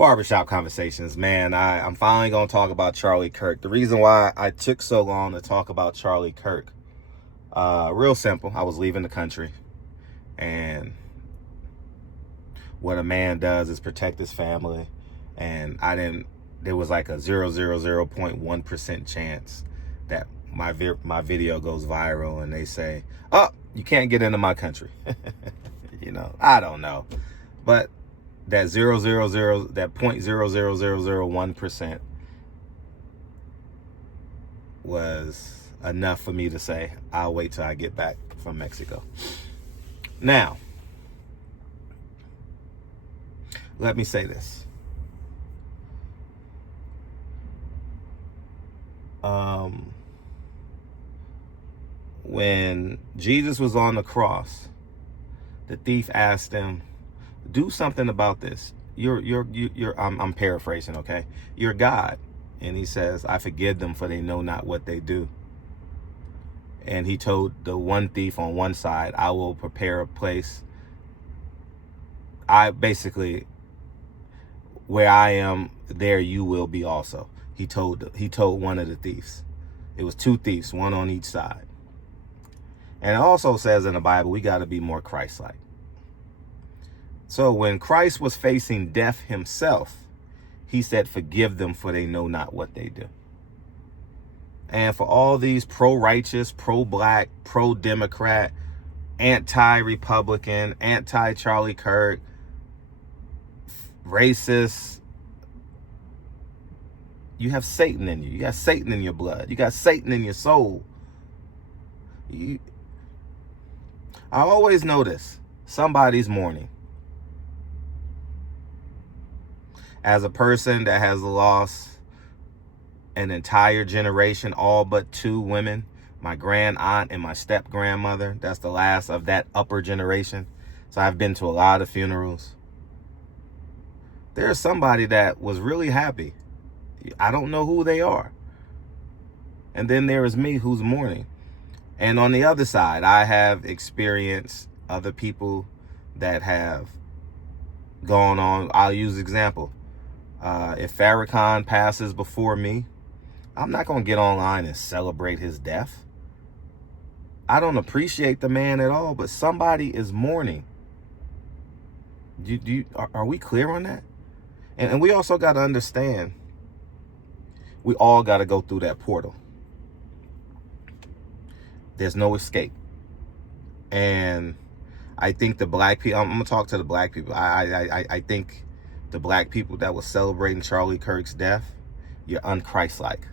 Barbershop conversations, man. I'm finally going to talk about Charlie Kirk. The reason why I took so long to talk about Charlie Kirk, real simple. I was leaving the country, and what a man does is protect his family, and there was like a 0.1% chance that my video goes viral and they say, oh, you can't get into my country. I don't know, but that 0.00001% was enough for me to say, I'll wait till I get back from Mexico. Now, let me say this. When Jesus was on the cross, the thief asked him, do something about this. I'm paraphrasing, okay? You're God. And he says, I forgive them, for they know not what they do. And he told the one thief on one side, I will prepare a place. Where I am, there you will be also. He told one of the thieves. It was two thieves, one on each side. And it also says in the Bible, we got to be more Christ-like. So when Christ was facing death himself, he said, forgive them, for they know not what they do. And for all these pro-righteous, pro-black, pro-Democrat, anti-Republican, anti-Charlie Kirk, racist, you have Satan in you. You got Satan in your blood. You got Satan in your soul. I always notice somebody's mourning. As a person that has lost an entire generation, all but two women, my grand aunt and my step grandmother, that's the last of that upper generation. So I've been to a lot of funerals. There's somebody that was really happy. I don't know who they are. And then there is me who's mourning. And on the other side, I have experienced other people that have gone on. I'll use example. If Farrakhan passes before me, I'm not going to get online and celebrate his death. I don't appreciate the man at all, but somebody is mourning. Are we clear on that? And we also got to understand, we all got to go through that portal. There's no escape. And I think the black people, I'm going to talk to the black people. I think the black people that were celebrating Charlie Kirk's death, you're unchristlike.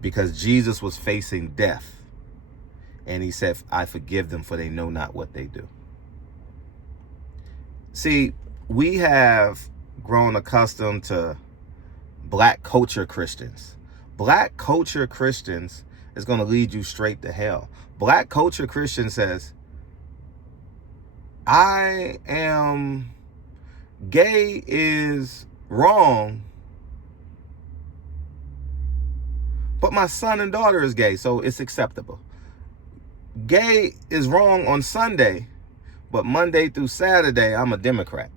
Because Jesus was facing death. And he said, I forgive them, for they know not what they do. See, we have grown accustomed to black culture Christians. Black culture Christians is going to lead you straight to hell. Black culture Christian says, gay is wrong, but my son and daughter is gay, so it's acceptable. Gay is wrong on Sunday, but Monday through Saturday, I'm a Democrat.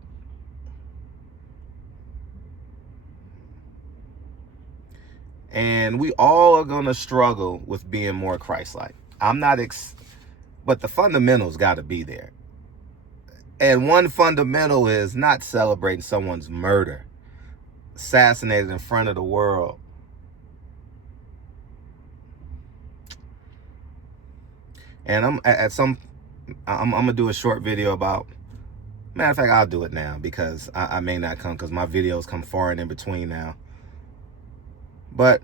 And we all are going to struggle with being more Christ-like. But the fundamentals got to be there. And one fundamental is not celebrating someone's murder, assassinated in front of the world. And I'm going to do a short video about, matter of fact, I'll do it now because I may not come, because my videos come far and in between now. But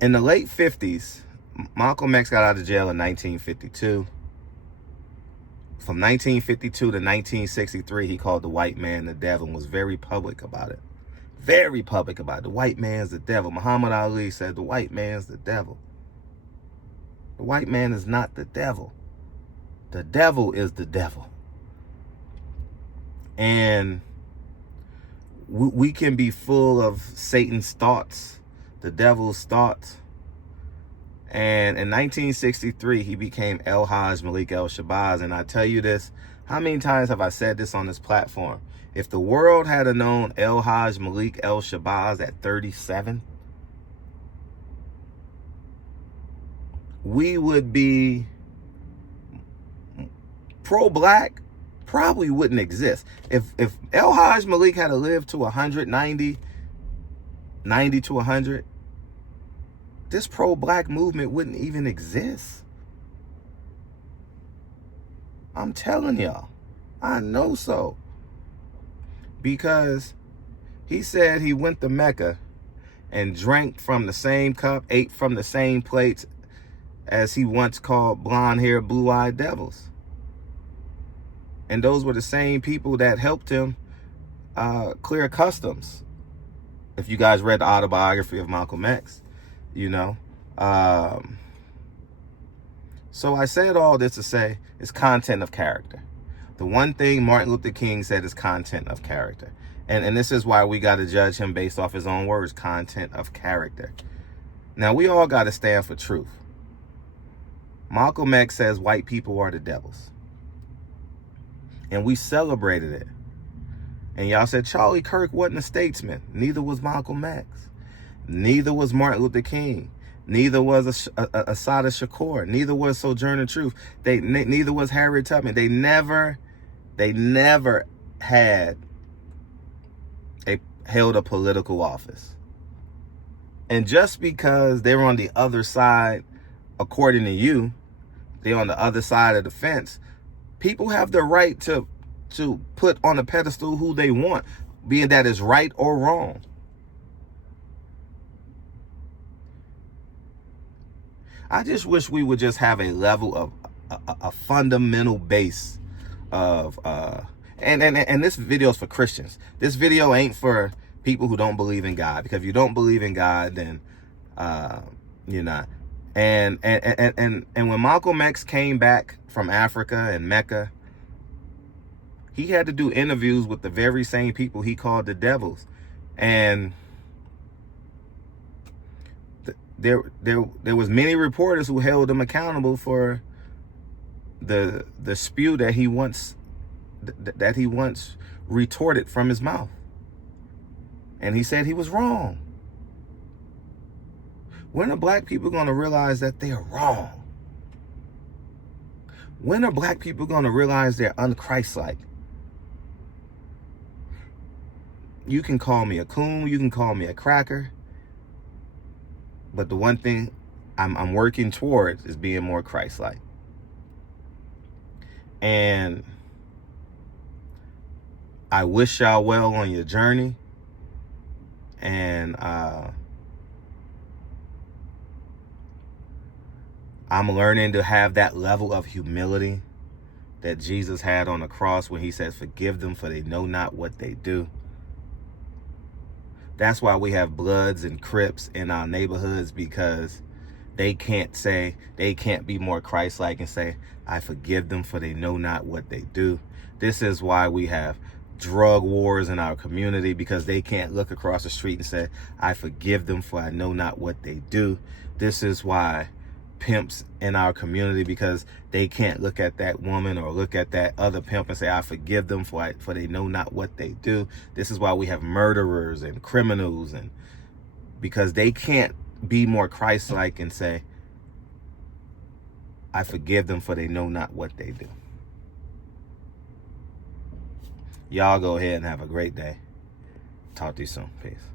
in the late 50s, Malcolm X got out of jail in 1952. From 1952 to 1963, he called the white man the devil and was very public about it. Very public about it. The white man's the devil. Muhammad Ali said the white man's the devil. The white man is not the devil. The devil is the devil. And we can be full of Satan's thoughts, the devil's thoughts. And in 1963, he became El Hajj Malik El Shabazz. And I tell you this, How many times have I said this on this platform? If the world had known El Haj Malik El Shabazz at 37, we would be pro-black, probably wouldn't exist. If El Haj Malik had to live to 190, 90 to 100, this pro-black movement wouldn't even exist. I'm telling y'all, I know so. Because he said he went to Mecca and drank from the same cup, ate from the same plates as he once called blonde-haired, blue-eyed devils. And those were the same people that helped him clear customs. If you guys read the autobiography of Malcolm X, you know. So I said all this to say it's content of character. The one thing Martin Luther King said is content of character. And this is why we got to judge him based off his own words, content of character. Now, we all got to stand for truth. Malcolm X says white people are the devils. And we celebrated it. And y'all said Charlie Kirk wasn't a statesman. Neither was Malcolm X. Neither was Martin Luther King. Neither was Assata Shakur. Neither was Sojourner Truth. Neither was Harriet Tubman. They never had held a political office. And just because they were on the other side, according to you, they're on the other side of the fence, people have the right to put on a pedestal who they want, being that is right or wrong. I just wish we would just have a level of a fundamental base of and this video is for Christians. This video ain't for people who don't believe in God, because if you don't believe in God, then you're not. And when Malcolm X came back from Africa and Mecca, he had to do interviews with the very same people he called the devils. And there was many reporters who held him accountable for the spew that he once retorted from his mouth. And he said he was wrong. When are black people going to realize that they're wrong? When are black people going to realize they're unchristlike? You can call me a coon, you can call me a cracker, but the one thing I'm working towards is being more Christ-like. And I wish y'all well on your journey. And I'm learning to have that level of humility that Jesus had on the cross when he said, "Forgive them, for they know not what they do." That's why we have Bloods and Crips in our neighborhoods, because they can't be more Christ-like and say, "I forgive them, for they know not what they do." This is why we have drug wars in our community, because they can't look across the street and say, "I forgive them, for I know not what they do." This is why pimps in our community, because they can't look at that woman or look at that other pimp and say, "I forgive them, for they know not what they do." This is why we have murderers and criminals, and because they can't be more Christ-like and say, "I forgive them, for they know not what they do." Y'all go ahead and have a great day. Talk to you soon. Peace.